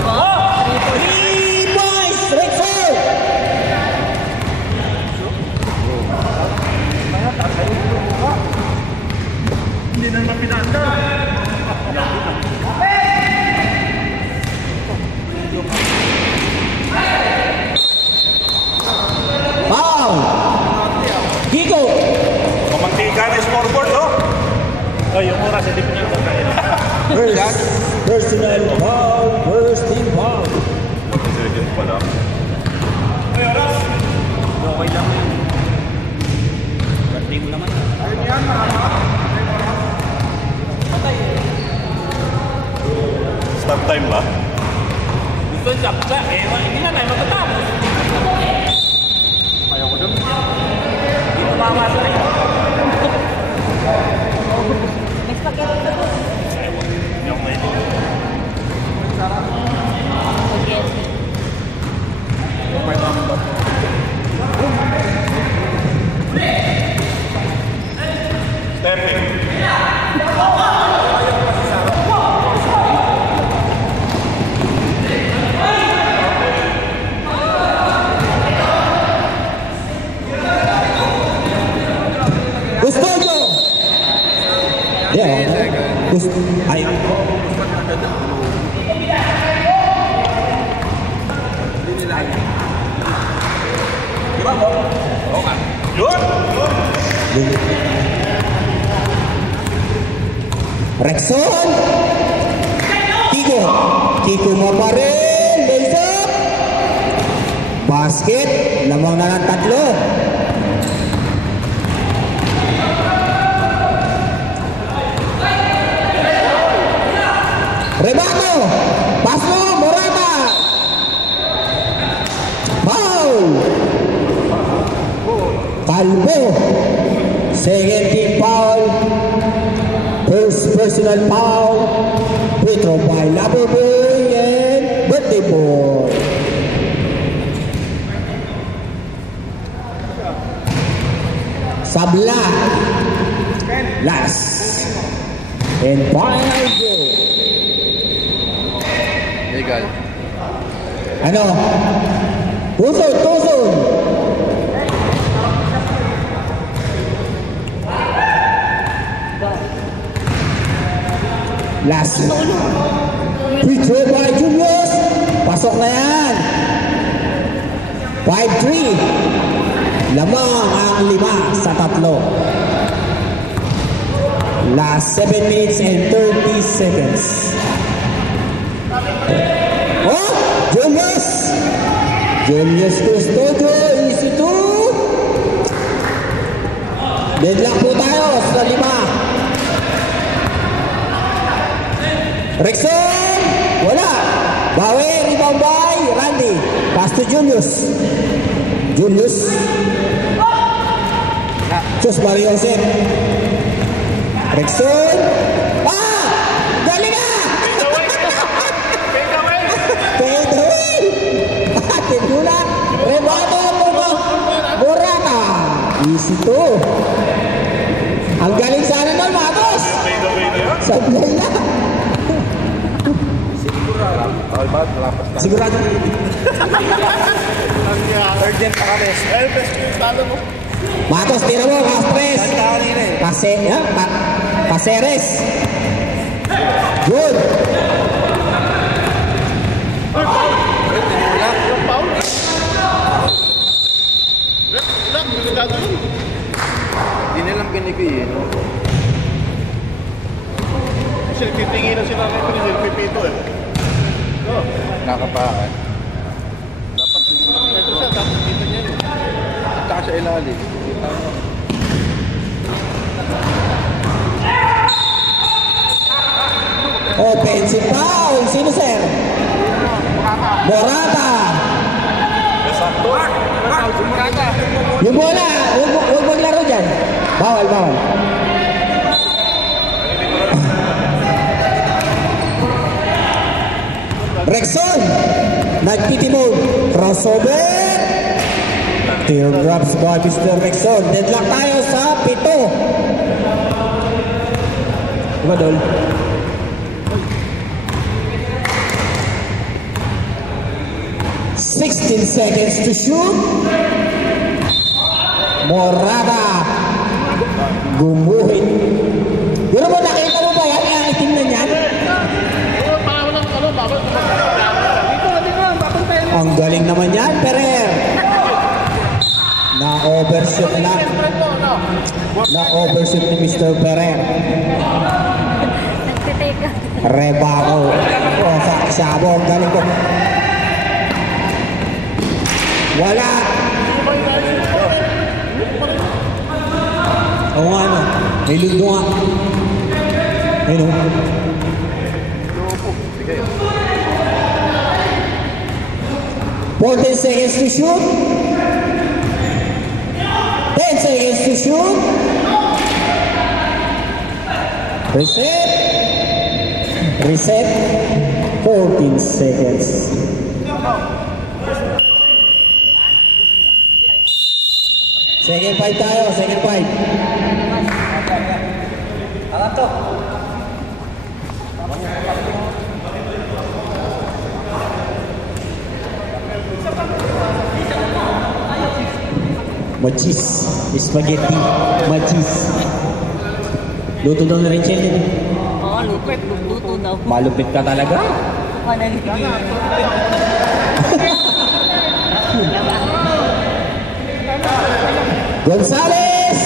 3 points, Rexon! Hindi na naman pinanda. Foul! Kiko! Pamantika na scoreboard, oh! Oh, yung oras, hindi po nyo kakain. Personal foul, first team foul. Sergeant pala. Ay, oras! Okay lang yun. Birthday mo naman. Ayun yan, stop time ba? Gusto yung kapsa, hindi na tayo matatapos. Ayaw ko dun. Hindi ko mamasa rin. Next packet na po. Ayaw ko ngayon. Stepping. Custodio! Yeah, ay. Diba po? Oo nga. Yun! Rexon! Kiko mo pa rin! Belsa! Basket! Lamang na ng 3. Rebato! Pas mo! Morata! Foul! Calvo! Second team foul. First personal foul. Petro by Loverboy and Birthday Boy. Sabla. Last. And final goal. Legal. Ano? Tuson! Last. Free throw by Julius. Pasok na yan. 5-3. Lamang ang 5 sa 3. Last 7 minutes and 30 seconds. Oh! Julius Custodio, easy to. Deadlock po tayo sa 5. Rexon! Wala. Bawi, rebound by Randy. Pass to Julius. Just Mario Josep. Rexon. Galing na! Fade away! Tindula. Rebato mo. Morata. Easy to. Ang galing sana nun, Matos. Sablay na. Sigurado. Urgent pa kami. Matos, tira mo, Castres. Caceres. Good. Hindi nilang binigay eh. Kasi titingin na sila ng pipito eh. Nakapakan. Dapat Ito siya, dapat kita niya yun. at saka sa ilalim. Offensive foul. Sino, sir? Morata. Yung bola, huwag maglaro dyan. Bawal. Rexon, nagtitimog. Crossover. Teardrops by Mr. Rexon. Deadlock tayo sa 7. Diba, Dol? 16 seconds to shoot. Morata. Gumuhit. Pero mo nakita mo ba yan? Ang itim na yan? Ang galing naman yan, Ferrer. Na-overshoot na. Na-overshoot ni Mr. Ferrer. Nagtiteka. Rebako. Oh, sa Sabo. Ang galing ko. Wala. Oo nga, ano. May lundo nga. Ayun, oh. Sige. 14 seconds to shoot. 10 seconds to shoot. Reset. Reset. 14 seconds. Second five tayo. Second five. Alam to. Machis. Spaghetti. Machis. Luto daw na rin siya. Oo, lupit. Luto daw. Malupit ka talaga. Gonzales.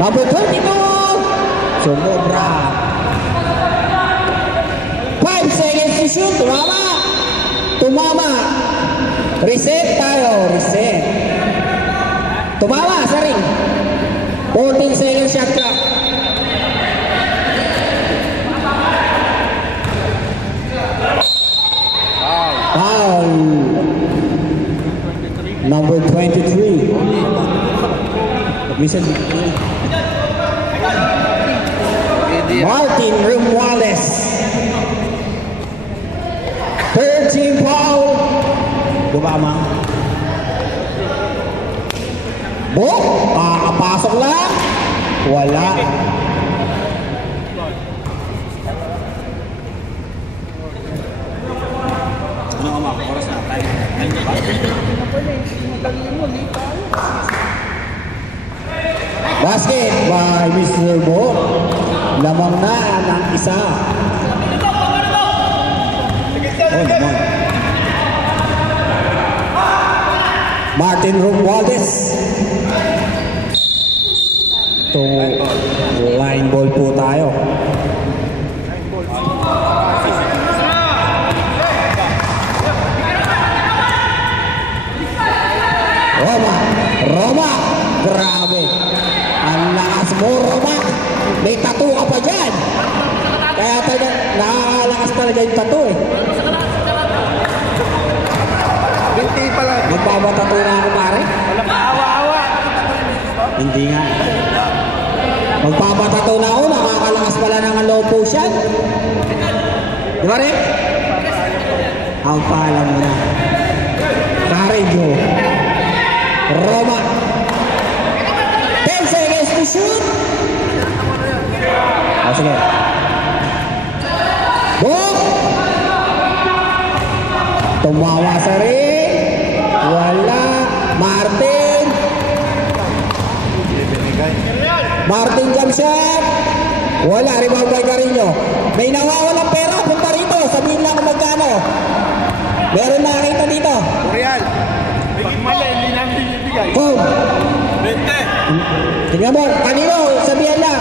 Number 22. Sumobra. 5 seconds to shoot. Tumama. Tumama. Reset tayo. Reset. Tumama sa ring. 14 seconds shot clock. Foul. Number 23. Listen. Martin Romualdez. 13 foul. Dumama. Bo, kakapasok lang. Wala. Ano ka mga oras na tayo? Basket by Mr. Bo. Lamang na ng isa. Oh, naman. Martin Romualdez. Ito, line ball po tayo. Roma. Roma. Grabe. Ang lakas mo, Roma. May tattoo ka pa dyan. Kaya talaga, nakakalakas talaga yung tattoo eh. 20 pala. Magpapatattoo na ako, pare. Walang awa-awa. Hindi nga. Magpapatattoo na ako, nakakalakas pala ng low potion. Di ba rin? Ang pala mo na. Carrego. Roma. 10 seconds to shoot. O, sige. Boom! Tumawa sa ring. Wala. Martin. Martin jump shot. Wala. Rebound by Carino. May nawawalang pera. Punta rito. Sabihin lang kung magkano. Meron nakakita dito. Real. Pag mali, hindi namin bibigay. Boom. 20. Tingnan mo. Kanino. Sabihin lang.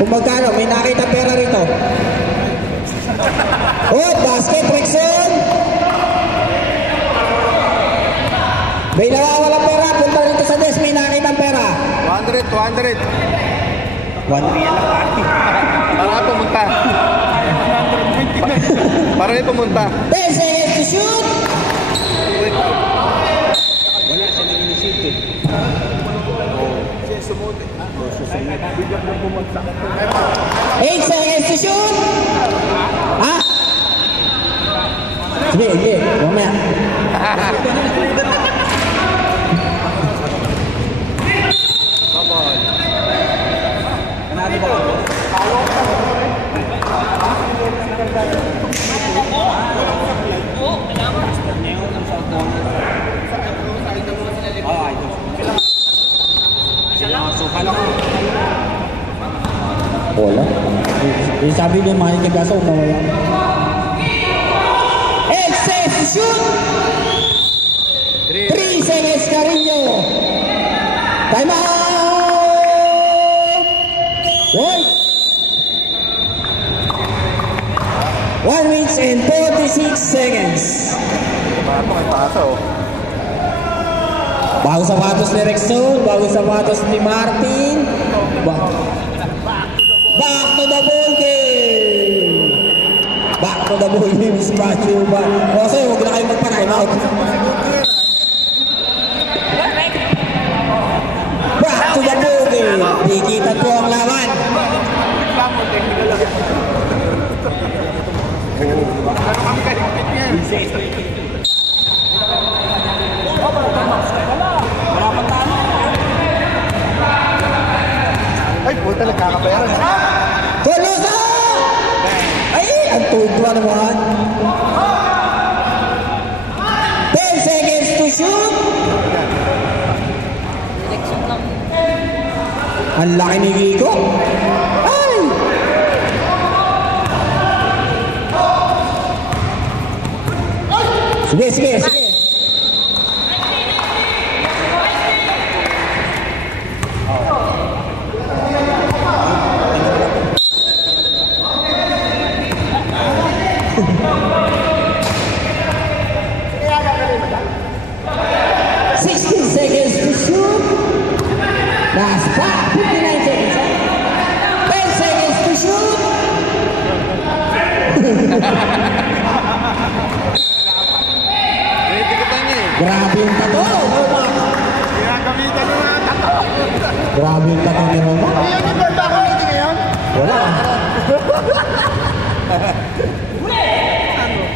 Kung magkano. May nakita pera rito. Oh, basket. Rexon. May nawawalang pera. Punta rito sa desk. May nakita pera. 200, 200. 1 real lang pati. Para ka pumunta. Para kayo pumunta. 10 seconds to shoot. Wala siya nag-inisip eh. 8 seconds to shoot. Ha? Sige, sige. Mamaya. Wala. Yung sabi niyo, mahinig kaso, mawala. And says to shoot! 3 seconds, Carino. Time out! 1 minute and 46 seconds. Bago sapatos ni Rexon, bago sapatos ni Martin. Back to the ball game! Back to the ball game, Miss Pachu. Kasi huwag na kayo magpa-time out. Back to the ball game! Dikitan po ang laban. Ay, puta, nagkakabayaran. Colosa! Ay, ang tuwa naman. 10 seconds to shoot. Election lang. Ang laki ni Gigo. Ay! Sige, sige, sige. Seconds to shoot. Last back, 59 seconds. 10 seconds to shoot. Grabe yung tato, Roma. Ginagamitan nyo na tato. Grabe yung tato ni Roma. Iyan yung banda ko hindi ngayon? Wala.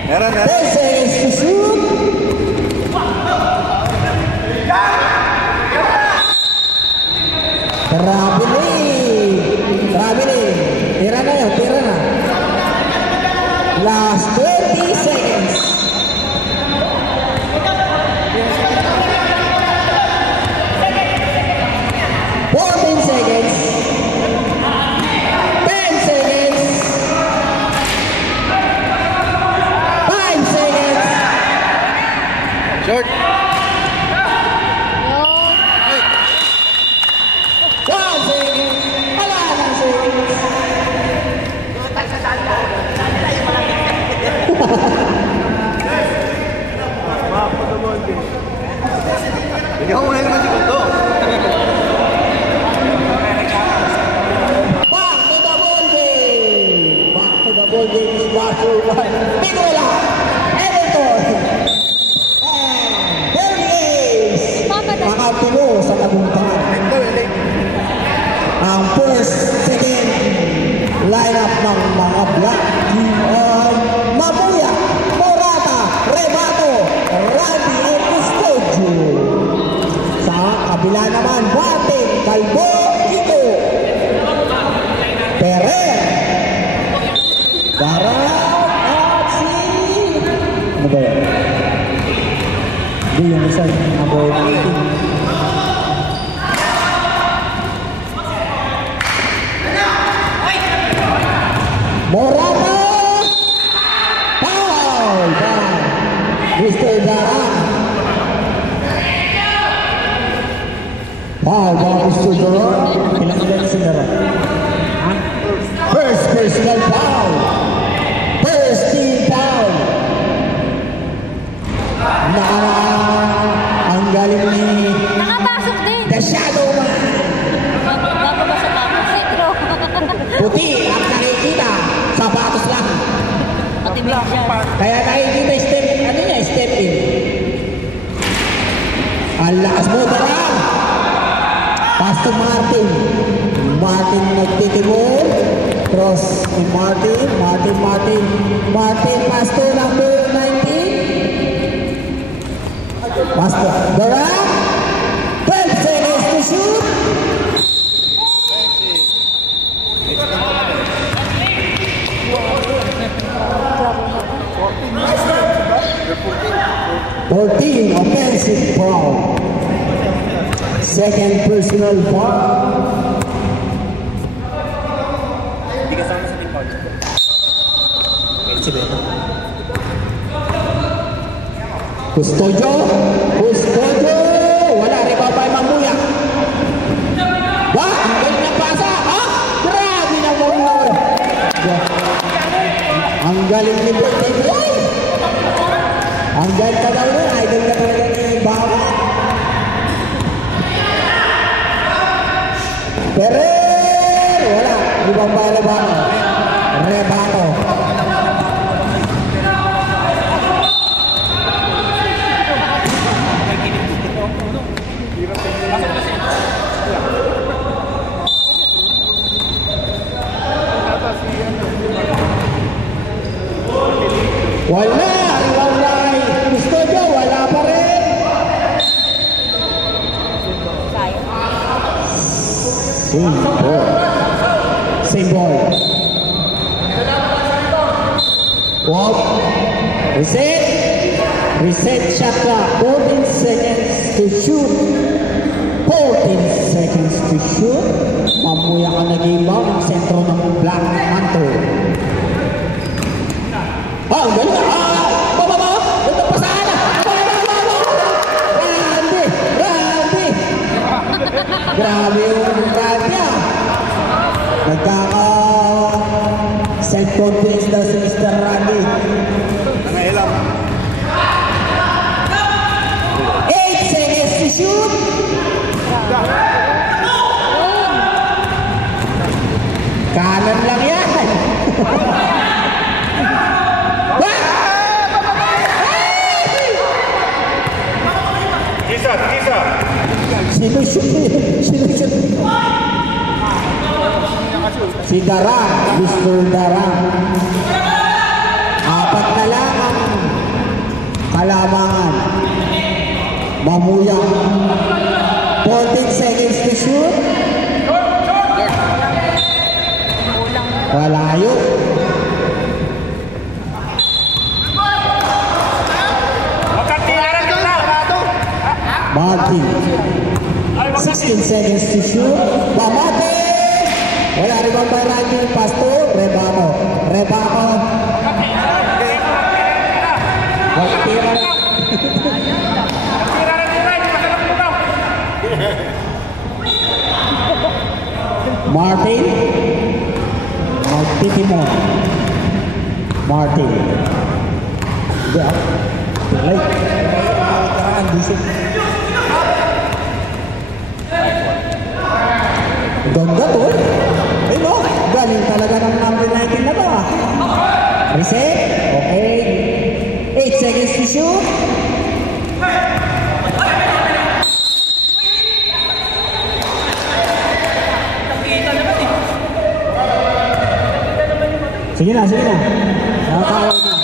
Meron, 10 seconds to shoot. Grabe nih. Grabe nih. Tira na yun, tira na. Last 20 seconds. Seconds. 10 seconds. 5 seconds. Short. 1 second. Wala na seconds. Hindi ako muna naman si Kundo. Ball game is Watcher 1. Pinola, Everton, and Bernie Ace. Makatulo sa tagumpahan. Ang first, second lineup ng mga Black Team of Mabuya, Morata, Rebato, Randy, and Custodio. Sa kabila naman, Bating, Calvo, Ito, Perez, Darang at si... Ano ba yan? Hindi yung isa yung number 19. Morata! Foul! Mr. Darang. Foul ba Mr. Darang? Ilang ilan si Darang? First personal foul. First team foul. Ang galing ni Nakapasok din. The Shadow Man. Bago ba sa tapos? Sigro. Puti ang nakikita. Sapatos lang. Pati medyas. Kaya nakikita step, ano niya, step in. Ang lakas mo, Darang. Pass to Martin. Martin nagtitimur. Cross ni Martin. Martin pass to number 19. Pass to Darang. 12 seconds to shoot. 14 offensive foul. Second personal foul. Si Beto. Custodio. Wala rin pa pa Mamuya. Ba? Ang galing na pasa. Ha? Grabe na Mamuya. Ang galing ni Beto. Ang galing ka daw nun. Idol ka talaga ni Baba. Perer! Wala. Ibang Rebato. Rebato. Wala! Iwalay! Gusto nyo? Wala pa rin! Same ball. Walk. Reset shot clock. 14 seconds to shoot. 14 seconds to shoot. Mamuya ka nag-inbound ang sentro ng Black Panther. Ang galing! Baba! Ito pa sana! Grabe! Grabe yung grabe ah! Self-confidence daw si Mr. Randy. Nangailang. 8 seconds to shoot! Kanan lang yan! Kisa. Sino shoot? Si Darang, Mr. Darang. 4 na lang ang kalamangan. Mamuya. 14 seconds to shoot. Walayo. Martin. 16 seconds to shoot. Bamate! Wala rin bang Randy Pasto? Rebato. Tira. Martin. Titimon. Martin. Hindi ako. Pilay. Karaan, disip. Ganda to. Eh no, galing talaga ng number 19 na to ah. Reset. Okay. 8 seconds to shoot. Sige na. Nakakawal na.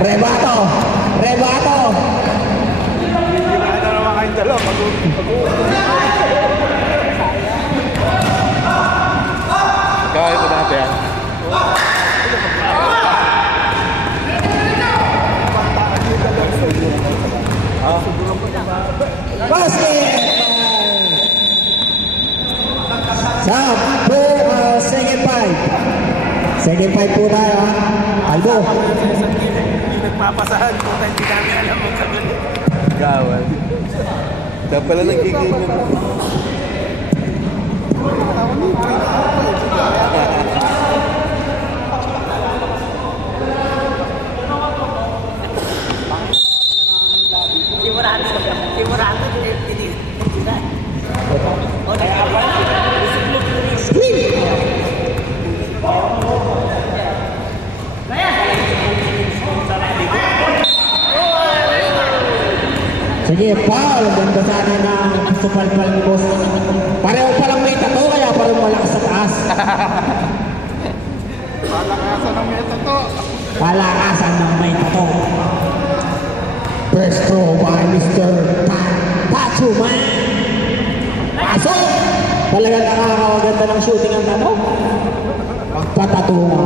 Rebato. Ano naman kayong dalawa? Kaya ko dati yan. Basket! Second five po tayo ha. Aldo. Nagpapasahan po tayo, hindi namin alam mo sa ganun. Gawal. Dapat pala nagkikita. Timurado. Sige, Paul. Ganda sana na gusto pal-pal ni boss. Pareho palang may tato, kaya parang malakas sa taas. Palakasan ng meta to. Palakasan ng may tato. First throw by Mr. Tachuman. Pasok! Talagang nakakawaganda ng shooting ang tato. Patatunga.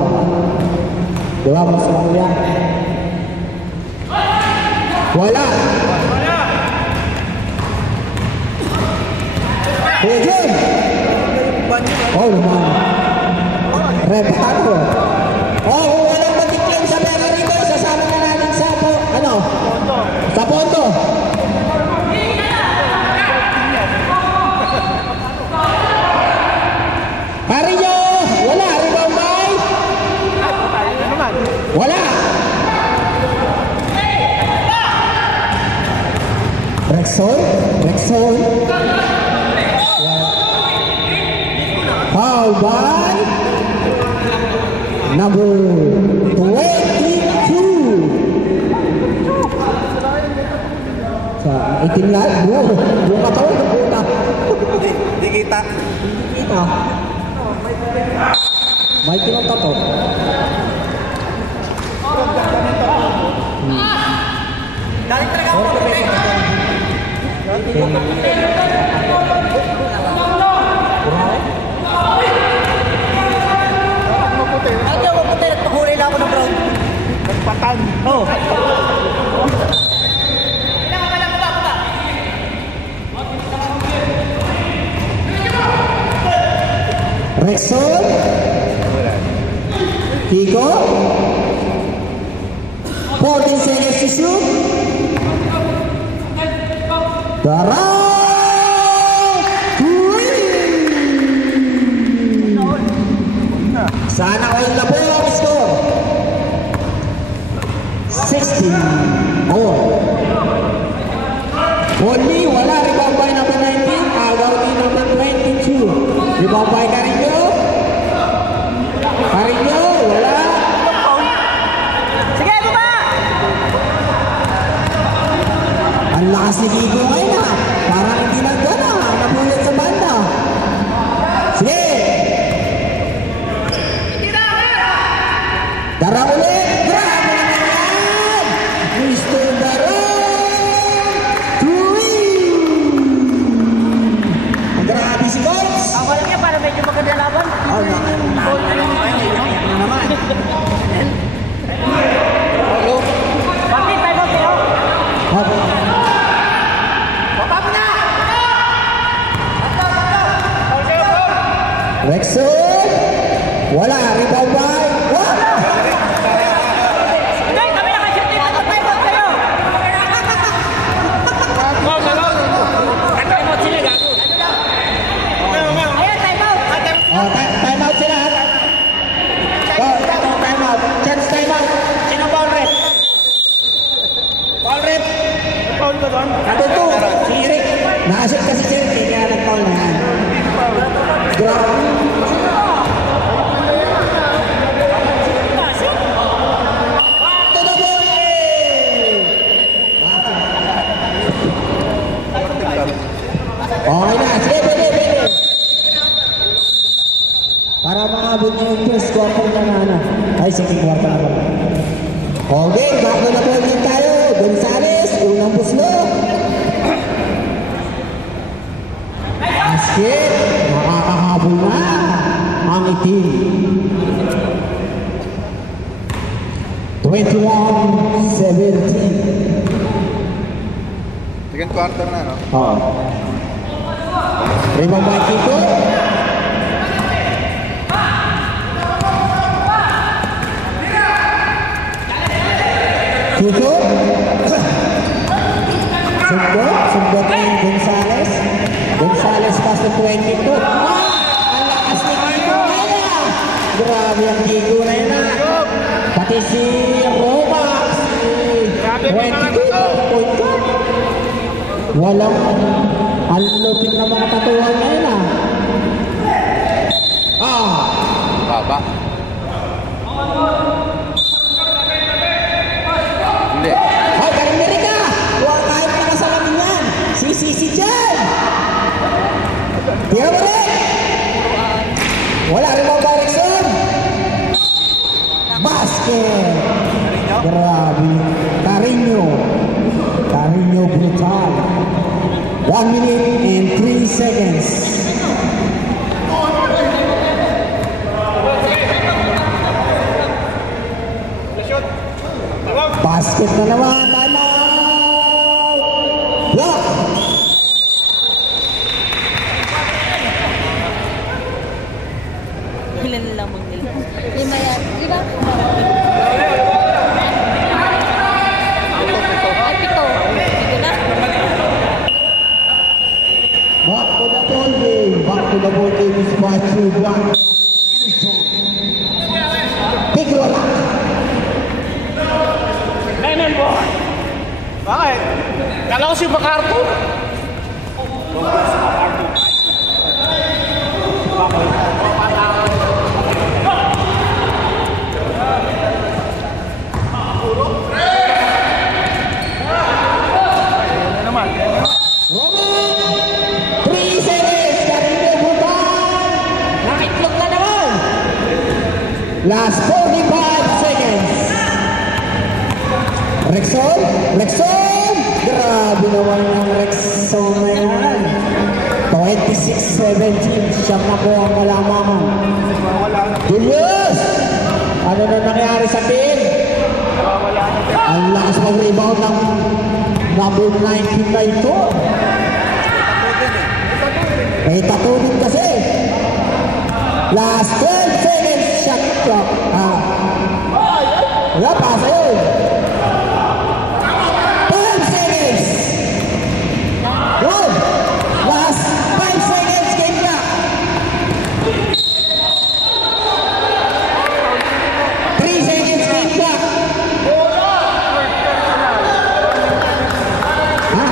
Diba, mas mamaya? Wala! Kuya Jun! Oh, naman. Reparo. Oh, kung walang mag-claim sa pera rito, sasama na natin sa ano? Sa pondo. Carino! Wala! Rebound by? Wala! Rexon? Foul by number 22. Sa 18 lang, buong katawan ng puta. Di kita. Kita. May kinunta to. Galing talaga ako. Ate, ako puti. Nagpahuli lang ako ng brown. Nagpatan. Oo. Rexon. Kiko. 14 seconds to shoot. Darang! Sana all na po ang score. 16. Only wala. Rebound by number 19. Agaw ni number 22. Rebound by Carino. Carino, wala. Sige, baba! Ang lakas ni Kiko ngayon na. Parang hindi nagdana. Napulit sa banda. Sige. Darang ulit. Grabe naman yan. Mr. Darang. Ang grabe si Coach. Ako lang yan para medyo maganda laban. Oh, naman. Bakit tayo mo kayo? Baba mo na! Rexon. Wala. Rebound by. Wala. Hindi, kami nakashoot dito. Tayo mo kayo! Tayo mo sila, gago. Ayun, tayo mo! Oh, time out sila. Oh, time out. Chance time out. Sino foul rep? Foul rep. Paul ba doon? Natuto. Si Rick. Nakashoot kasi si Rick. Kaya nag-foul na yan. Grabe. To the ball! Okay na. Sige, pwede. Para maabot niya yung first quarter na ano. Ay, second quarter na pala. Okay, bago na ball din tayo. Gonzales, unang buslo. Basket, nakakahabol na ang itim. 21-17. Second quarter na, no? Oh. Rebound by Kiko. Kiko. Sundot ni Gonzales. Gonzales pass to 22. Ang lakas ni Kiko na yan. Grabe ang Kiko na yan. Pati si Roma. Si 22. Point guard. Walang ang lupit na mga tatuan na yun Baba. Hindi. Ay, Amerika! Huwag kahit nakasalamin yan! Si Jen! Tira mo rin! Wala rin mga Barrixon! Basket! Grabe! Carino brutal! 1 minute and 3 seconds. Basket na naman. Time out! Block! ilan na lamang nila? 5 yan. Di ba? Ay, 7. 7 na. Back to the ball game. Back to the ball game is Matthew Black. Big roll. Lemon boy! Bakit? Kala ko si Bacarto. Roman! 3 seconds. Karino Butan. Nakitlog na naman. Last 45 seconds. Rexon! Rexon! Grabe naman ang Rexon na yan. 26-17. Siyang na po ang kalamangan. Julius! Ano na nangyari sa team? Ang lakas mag-rebound ng number 19 na ito. May tattoo din kasi. Last 12 seconds. Shot clock. Wala pa sa'yo. 12 seconds. Good. Last 5 seconds. Game clock. 3 seconds. Game clock. Ha?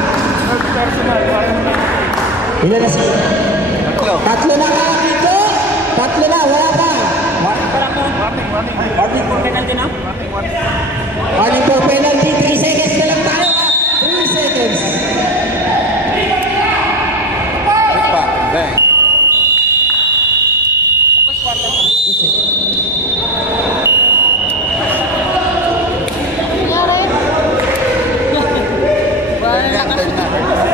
Ilan na siya? Tatlo na ka dito. Tatlo na. Wala pa. Warning for penalty na? Warning for penalty. 3 seconds na lang tayo. 3 seconds. Pa, bang. Nangyari? Wala na nakashoot.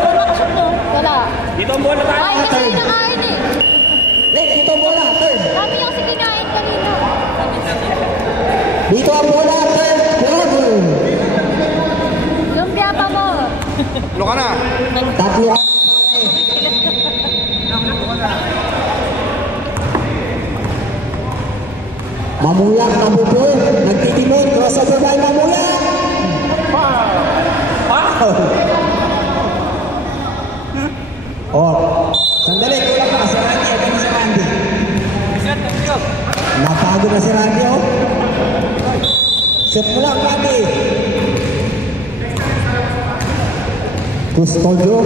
Wala nakashoot no? Wala. Dito ang bola tayo. Ay, kasi nakain eh. Late, dito ang bola. Third. Dami yung si kinain kanina. Dito ang bola. Third quarter. Lumpia pa mo. Lo ka na. Tatlo ka. Mamulak na bubol. Nagtitimon. Crossover by Mamulak. Oh, sandali. Kulang pa. Si Randy. Ito na si Randy. Napagod na si Randy, oh. Set mo lang, Randy. Custodio.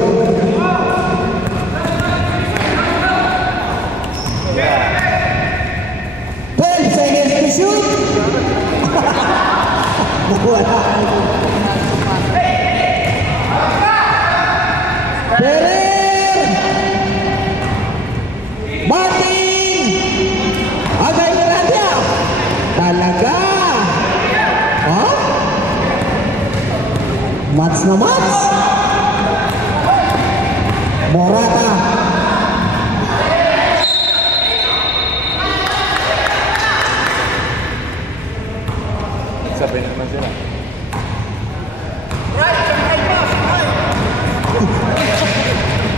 Seconds to shoot. Wala. Perer. Martin. Agay na natin. Talaga. Oh? Mats na Mats. Morata. Sabi naman sila.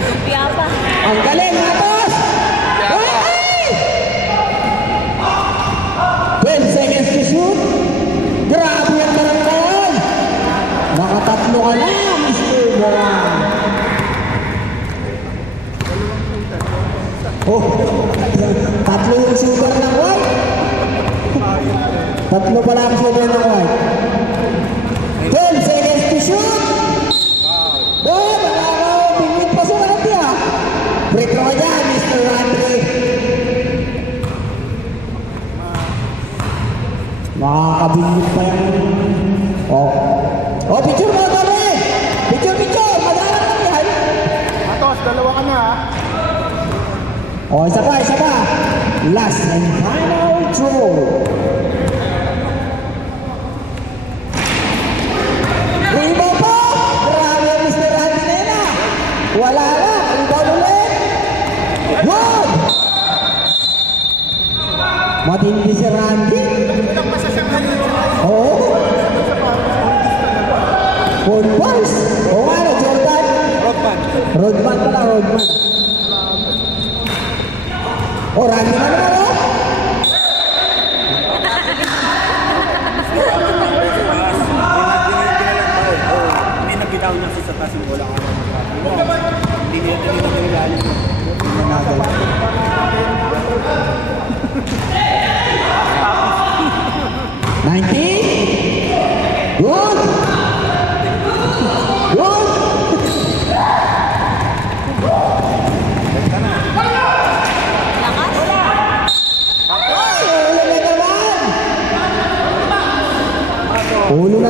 Lumpia pa. Ang galing, Matos! Hey! 12 seconds to shoot. Grabe ang barangay. Nakatatlo ka na, Mr. Moran. Oh, tatlo yung shooter ng white. Tatlo pala ang shooter ng white. 12 seconds to shoot. Doon, pingin pa sa natin ah. Break mo ka dyan, Mr. Randy. Makakabingit pa yan. Oh. Oh, picture mo, Tore! Picture! Madalang lang yan. Matos, dalawa ka na ha. Oh, isa pa. Last and final throw. Rebound po! Grabe ang Mr. Randy Nena. Wala lang. Rebound ulit. Good! Matindi si Randy. Oo. Full force. Oo nga na, Jordan. Rodman pala, Rodman. Oh, Randy na naman, oh.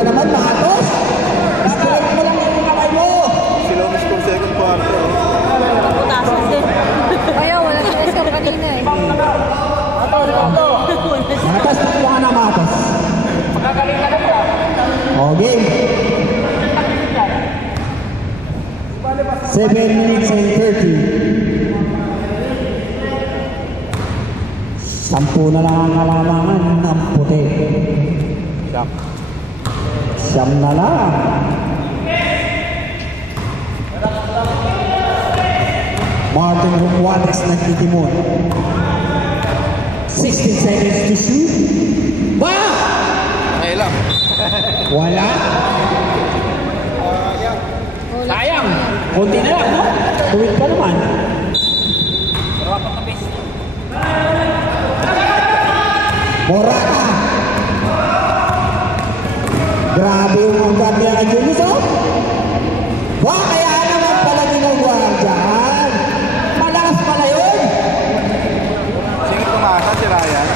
naman, Matos. Straight mo lang yung kamay mo. Sila umis kong second quarter. Putasan din. Kaya wala sa escap kanina eh. Matos, takbo ka na, Matos. O, game. 7 minutes and 30. 10 na lang ang kalamangan ng puti. Siyam na lang. Martin Romualdez nagtitimon. 16 seconds to shoot. Ba! Okay lang. Wala. Sayang. Kunti na lang, no? Tuwid pa naman. Morata. Grabe yung ugat niya kay Julius, oh. Ba, kaya naman pala ginagawa dyan. Malakas pala yun. Sino tumasa si Ryan?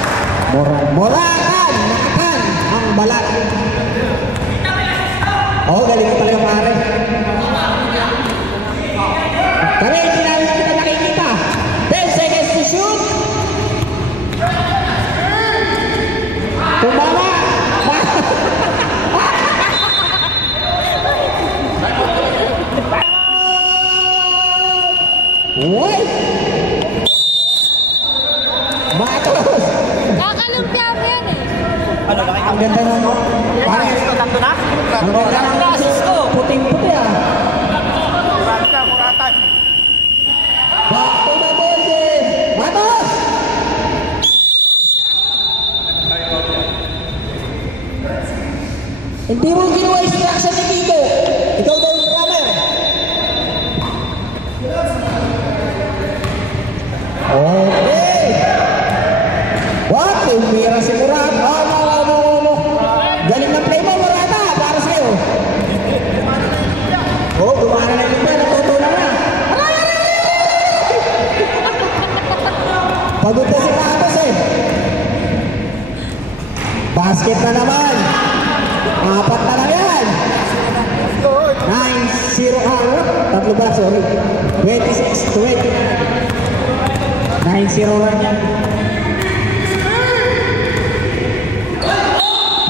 Moratan! Nakatan! Ang balat. Oh, galing mo talaga, pare. Kami, hindi namin kita nakikita. 10 seconds to shoot. Tumama! Uy! Matos! Kakalumpia mo yan eh. Ang ganda ng... Parang ito na? Ang ganda ng process ko. Puting-puti ah. Muratan. Back to the ball game! Matos! Hindi mo ginawa instruction ni Tito. Ikaw daw yung drummer. Okay. What? Umira si Murat. No. Galing ng play mo, Murata. Para sa'yo. Oh, gumana na yung play. Natutunan na. Pagod na si Matos eh. Basket na naman. 4 na lang yan. 9-0. Tatlo ba? Sorry. 26-20. 9-0 lang yan.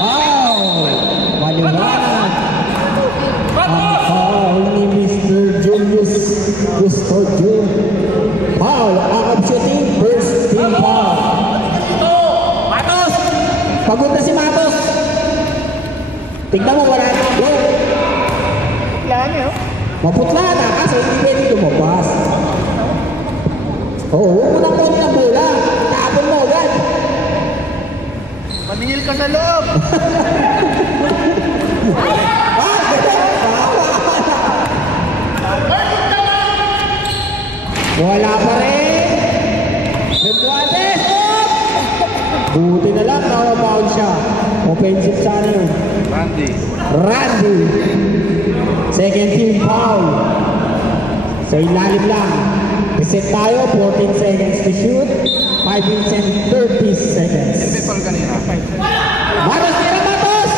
Wow! Maliwanag. Ang foul ni Mr. Julius Custodio. Foul. Out of shooting. First team foul. Matos! Pagod na si Matos. Tignan mo, wala na. Go! Yan yun. Maputla na kasi hindi pwede lumabas. Oo, huwag mo nang kunin ng bola. Tapon mo agad. Maningil ka sa loob. Wala pa rin. Romualdez! Buti na lang, nakabound siya. Offensive sana yun. Randy. Second team foul. Sa ilalim lang. Reset tayo, 14 seconds to shoot. 5 minutes and 30 seconds. Pipol kanina. Matos, tira Matos!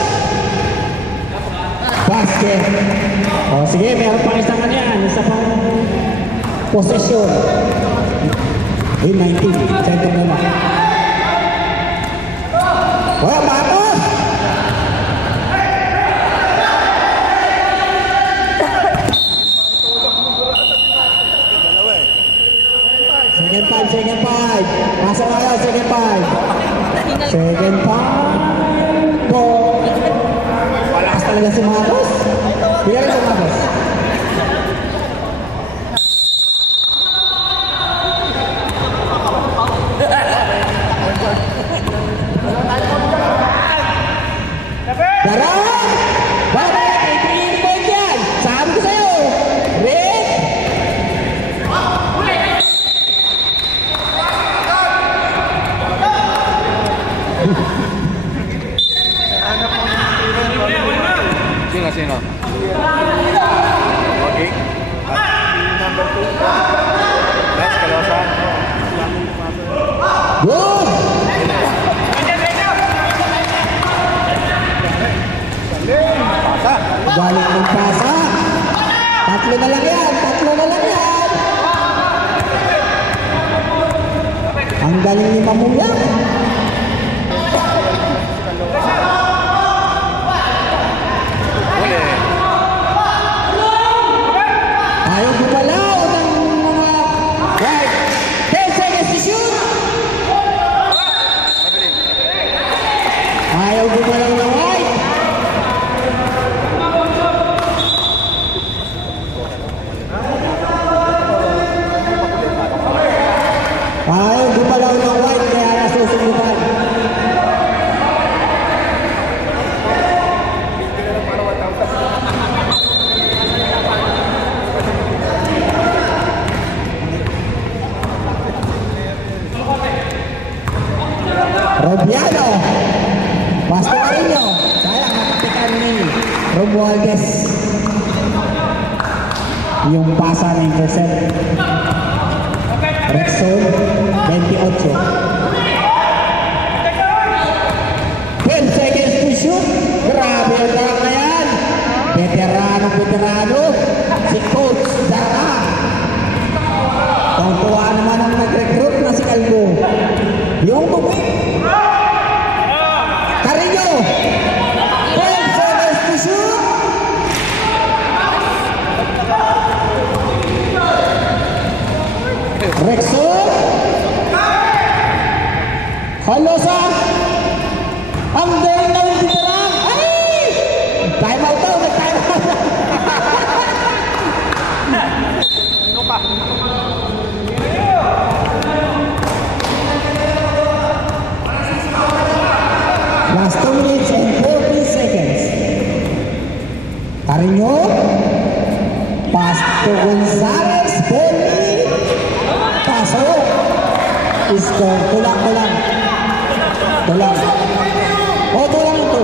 Basket. O sige, meron pang isang ano yan. Isa pang possession. 19. Center naman. O, Matos! Second five. Pasok na yun, second five. Second five. Po. Malakas talaga si Matos. Bigyan rin si Matos. Darang! Bakit? May 3 point yan. Sabi ko sa'yo. Red. Sino? Okay. Number 2. Let's Calosa. Good! Ang galing ni Mamuya. Uli. Ayaw gumalaw ng mga white. 10 seconds to shoot. Ayaw gumalaw ng white. Ayaw gumalaw ng white kaya nasusundutan. Robiano. Pasto Carino. Sayang nakapitan ni Romualdez. Yung pasa na intercept. Rexon, 28. 10 seconds to shoot. Grabe ang darang na yan. Veterano. Si Coach Dara. Tuwa naman ang nag-recruit na si Calvo. Yung bubi. Carino. 12 seconds to shoot. Rexon. Halosa. Ang galing ng veteran. Ay! Time out daw. Time out. Last 2 minutes and 14 seconds. Carino. Pass to Gonzalez. Boli. Paso. Score. Tulang. Oh, tulang ito.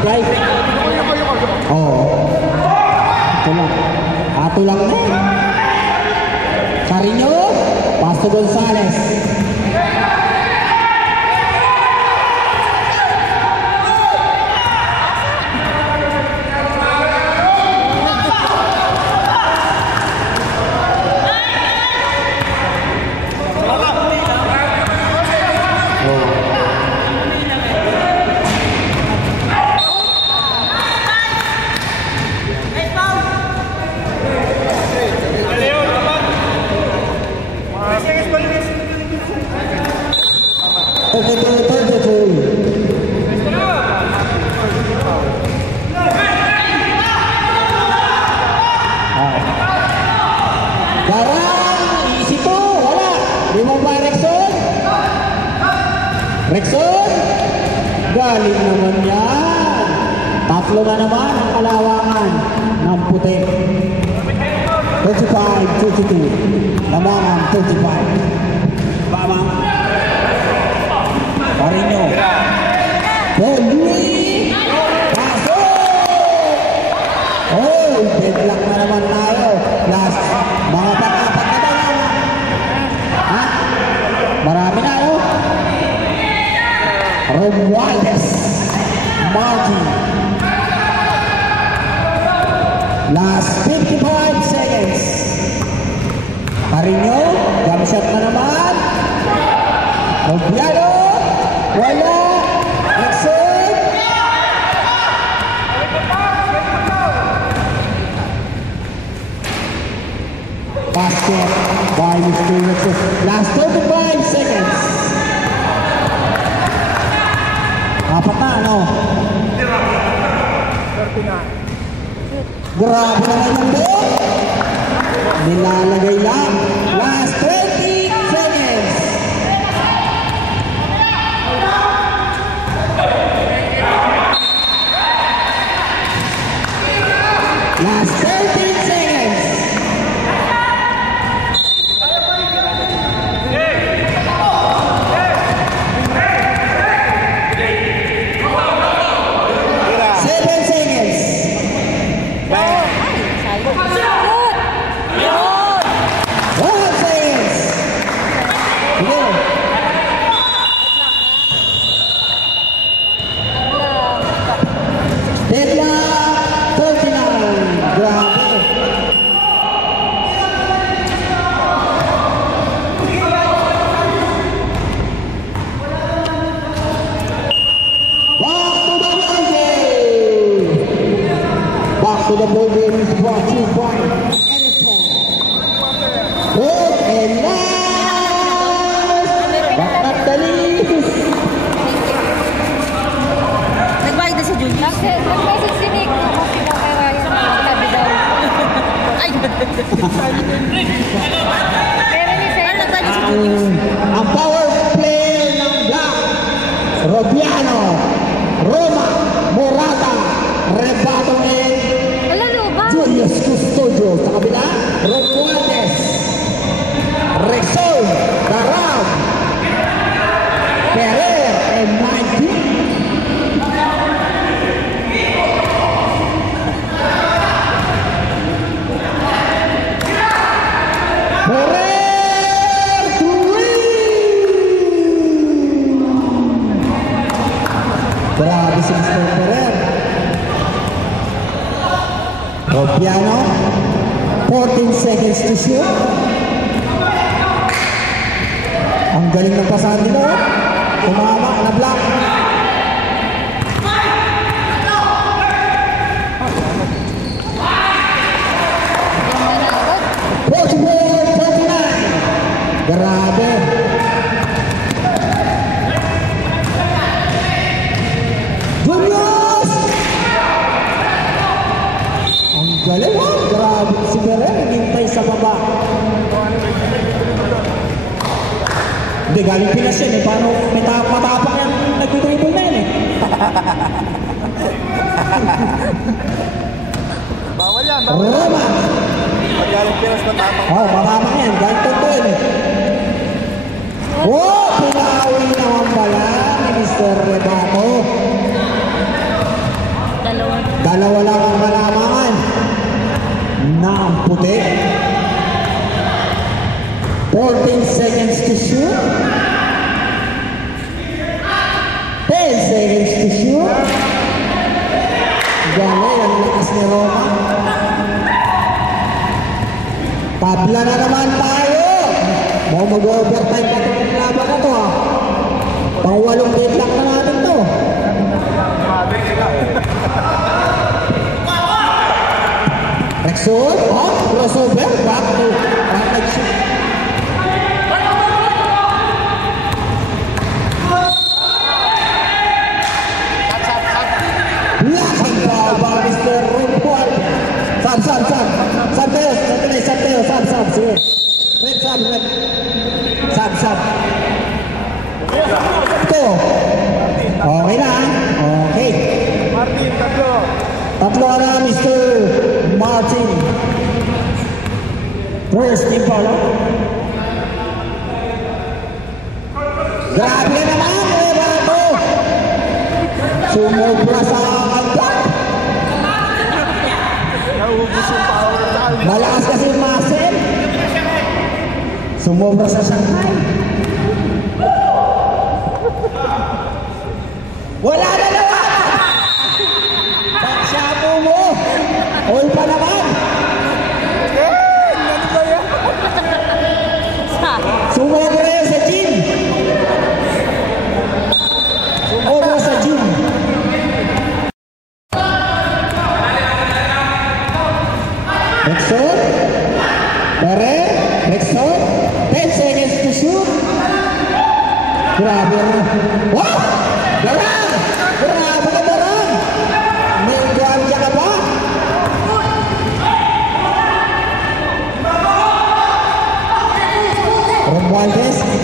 Drive. Oh. Tulang. Tulang na. Carino. Pass to Gonzalez. Garang, isi to, wala. Di mo ba Rexon? Rexon? Galing naman yan. Tatlo na naman ang kalawangan ng puti. 25-22. Lamangan 25. Bamang. Carino. Boli. Paso. Oh, deadlock na naman tayo. Last. Mga pang-apat na daw. Ha? Marami na, no? Romualdez. Martin. Last 55 seconds. Carino. Jump shot na naman. Robiano. Wala. Rexon. Basket by Mr. Rexon. Last 35 seconds. Apat na, ano? Grabe naman yung buo. Nilalagay lang. Last 20 seconds. Last 13 seconds. Deadlock 39. to the ball game is brought to you by Edison. Good and nice! But not the least. Nagbayad na si Jun. Nag-message si Nick. Kasi daw kay Ryan. Tabi daw. Ay! Pero ni Sir, nagbayad na si Jun. Ang power player ng Black, Robiano, Roma, Morata, Rebato and Wala luba. Julius Custodio. Sa kabila, Romualdez, Rexol, Darab, Ferrer, and Mikey. Ferrer to win! Grabe si Mr. Ferrer. Robiano, 14 seconds to shoot. Ang galing ng pasahan nila. Tumama, na-block. Grabe. Julius! Ang galing, oh. Grabe si Ferrer. Nagintay sa baba. Hindi, galing Pinas yun eh. Paano may matapak yan? Nag-dribble na yun eh. Bawal yan, bawal. Roma! Magaling Pinas matapang. Oh, matapak yan. Galing tonto yun eh. Oh, pinawi naman pala ni Mr. Rebato. Dalawa. Dalawa lang ang kalamangan na ang puti. 14 seconds to shoot. 10 seconds to shoot. Galing ang lakas ni Roma. Tabla na naman tayo. Mau mag-overtime pa itong laban na to ha. Pang-walong deadlock na natin to. Rexon, oh, crossover, back to right shoot. Laking ball ba, Mr. Rumpol? Sab. Sige. Red, sab. Ito. Okay na, okay. Martin, tatlo. Tatlo na, Mr. Martin. First team follow. Grabe na naman, Rebato. Sumobra sa kanta. Naubos yung power time. Malakas kasi yung muscle. Sumobra sa Shanghai. Wala na naman! Pagsyapo mo! All pa naman! Ano ba yan? Sumobra yun sa gym! Sumobra sa gym! Rexon? Pare? Rexon? 10 seconds to shoot! Grabe na! Wow! Darang! Grabe ka, Darang! May gawanya ka ba?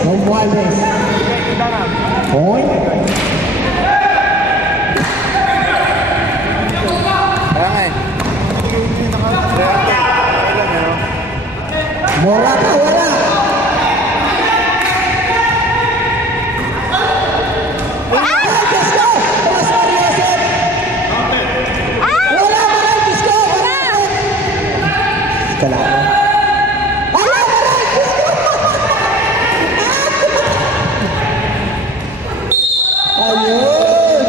Romualdez. Hoy. Kaya nga eh. Morata, wala. Diyos ko! Pastor Yosef! Wala ba rin, Diyos ko! Kailangan. Wala ba rin, Diyos ko! Ayun!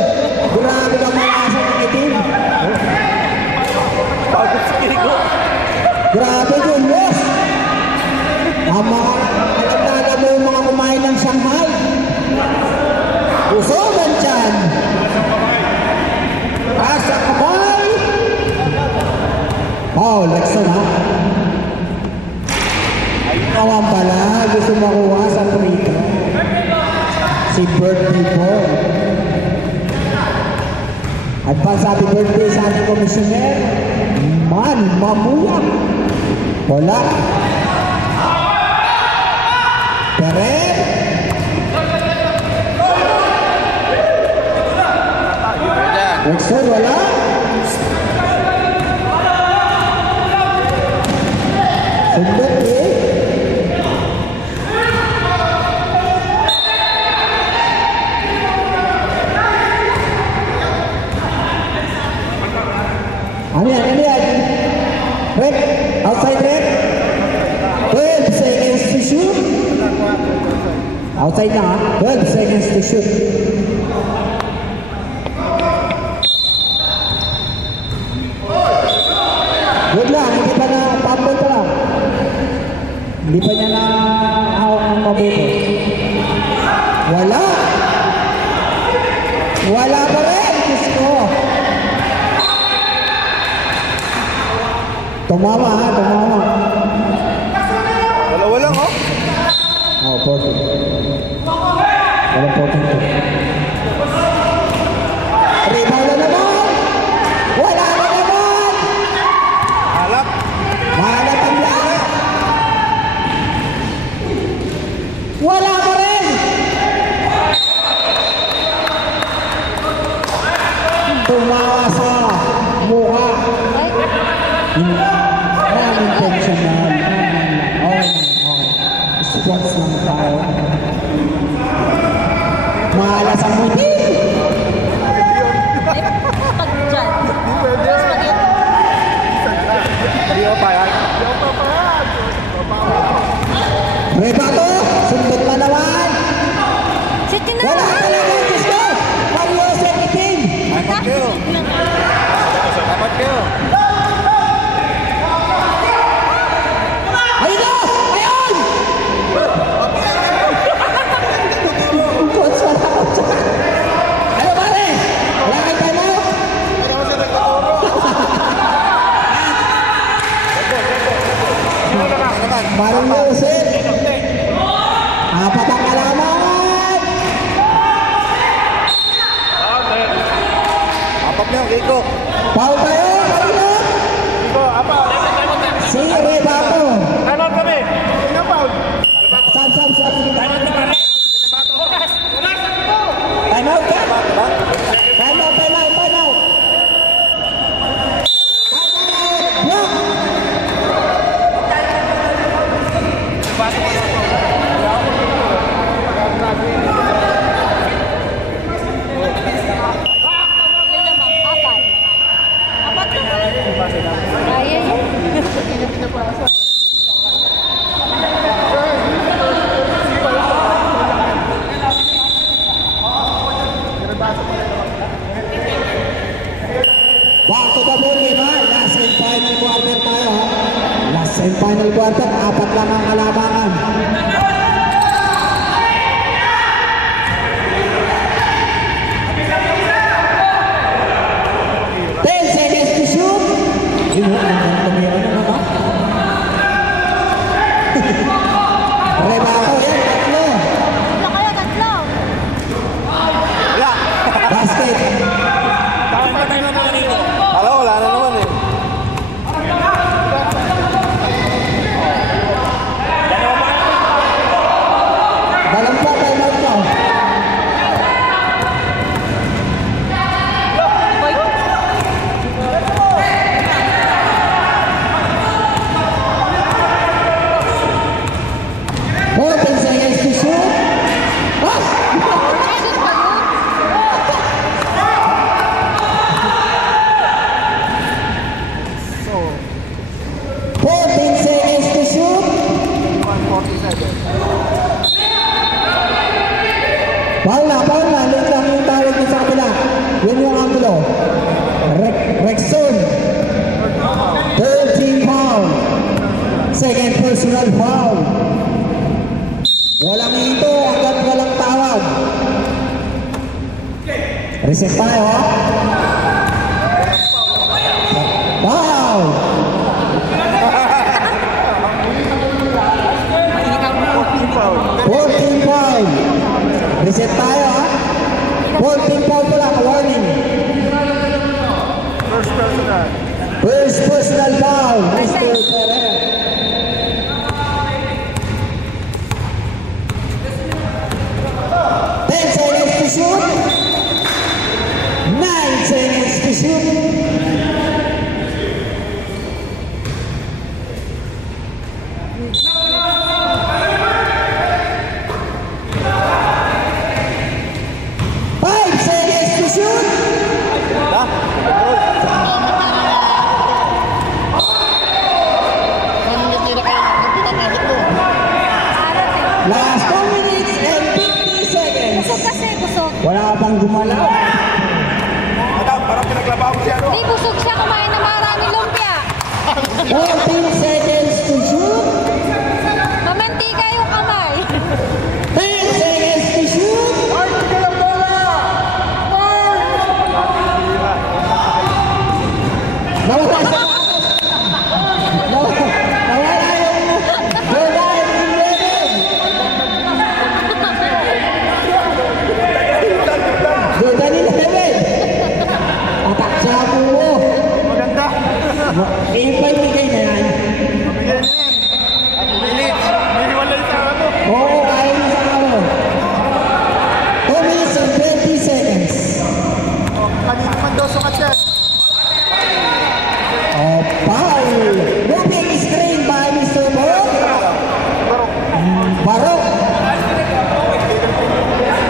Grabe ka malasa ng itim. Pagod si Kiko. Grabe, Julius! Ang mga alagdaga mo yung mga kumain ng Shanghai. Usogan dyan! Asa kamay! Foul, Rexon ha. Naman pala, gusto makuha sa free throw. Si birthday boy. Advance happy birthday sa ating komisyoner. Man, mamuyak. Wala. Peret. Rexon, wala. Sundot eh. Ano yan? Red, outside red. 12 seconds to shoot. Outside na ha. 12 seconds to shoot. Good lang, hindi pa na pumble pa lang. Hindi pa niya na hawak ng mabuto. Wala. Wala pa rin. Diyos ko. Tumama ha, tumama. Dalawa lang, oh. Oh, perfect. Walang perfect. Rebound na naman. Wala na naman. Halap. Mahanap ang lahat. Wala pa rin. Tumawa sa mukha. Unintentional. Okay. Sports lang tayo. Malas ang muti. Pag dyan. Mas mag-ito. Hindi ko pa yan. Rebato. Sundot na naman. City na! Wala talaga. Diyos ko. Mario Sekitin. Apat kayo. Apat kayo. Ayun na! Ayun! Coach, wala ko siya. Ano pare? Wala kang time out? Marong Yusef. Apat ang kalamangan. Apat na, Rico. Foul tayo. Marino. Si Rebato. Time out kami. Sam. Time out na pare. Time out ka? Time out. Block! Ilan naman? Apat. Apat na. Kaya yan. Back to the ball game ha. Last and final quarter tayo ha. Last and final quarter. Apat lang ang kalamangan. Seconds to shoot. Yun ho. Tumira naman ha. Rebato yan. Tatlo. Tatlo kayo, tatlo. Wala. Basket. Alam, wala na naman eh. Dalam pa time out ka. Seconds to shoot. Ah! Shoot ba yun? 14 seconds to shoot. 147. Foul na. Late lang yung tawag niya sa kabila. Yun yung angulo. Rexon. 13 foul. Second personal foul. Walang ito hanggang walang tawag. Reset tayo ha. Foul. Personal foul, Mr. Ferrer. Ten seconds to shoot. 9 seconds to shoot. Last 2 minutes and 50 seconds. Busog kasi, busog. Wala bang gumalaw? Madam, parang pinaglabaw siya, no? Hindi, busog siya kumain ng maraming lumpia. 14 seconds to shoot. Mamantika yung kamay. 10 seconds to shoot. Nawala sa nawala yung Jordan 11. Atak sa buo. Maganda. Ibigay na yan. Bigyan niya yan. At minutes. May walay sa ano. Oo, ayaw na sa ano. 2 minutes and 20 seconds. Kanina man daw sukat yan. Oh, foul. Moving screen by Mr. Barok. Barok.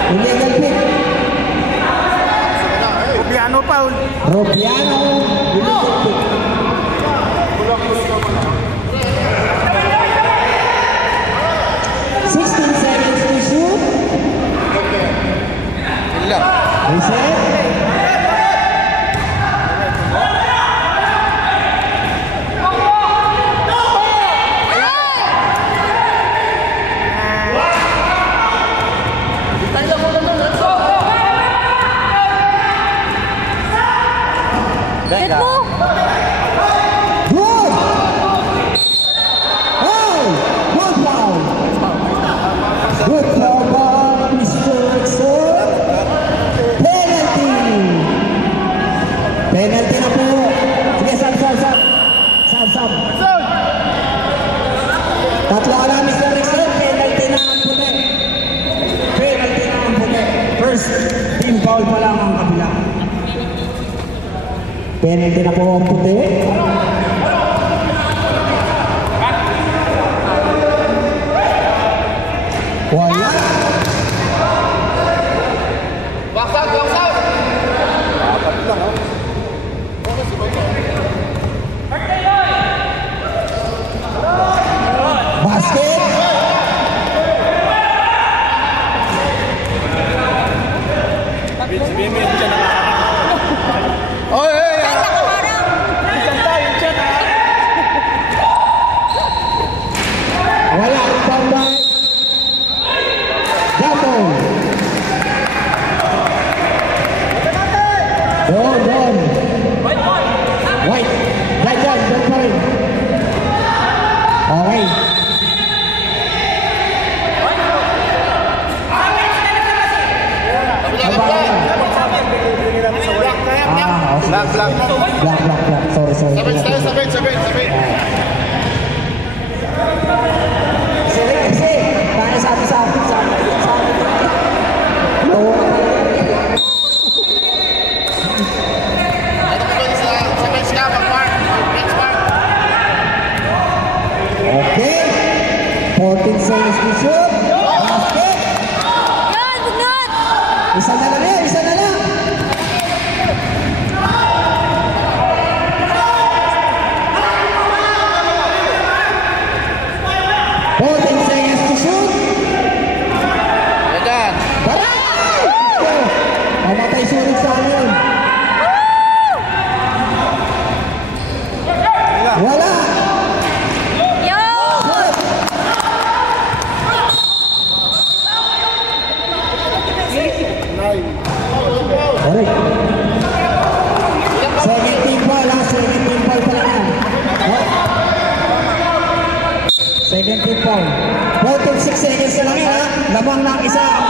Illegal pick. Piano foul. Rupiano. Illegal pick. 16 seconds to shoot. Ilang. Reset. Hit mo. Good. Oh, good foul. Good foul by Mr. Rexon. Penalty. Penalty na po. Sige, Sam. Tatlo ka na, Mr. Rexon. Penalty na ang puti. Penalty na ang puti. First team foul pa lang ang kabila. Penalty na po ang puti. Wala. Apat lang, oh. Basket. Oy, hey, Wala ang tambay. Gato. Don. White. Dyan pa rin. Okay. Black. Black. Sorry. Sabit. Kasi, para sa atin. Oo. Okay. 14 seconds to shoot. Basket. Yan, bugnot. Isa na lang. 14 seconds to shoot. Yan. Baray! Mamatay sulit sa amin. Wala. Yo! Correct. Second team ball ha. Second team ball pa lang yan. Second team ball. 46 seconds na lang yan ha. Lamang ng isa ang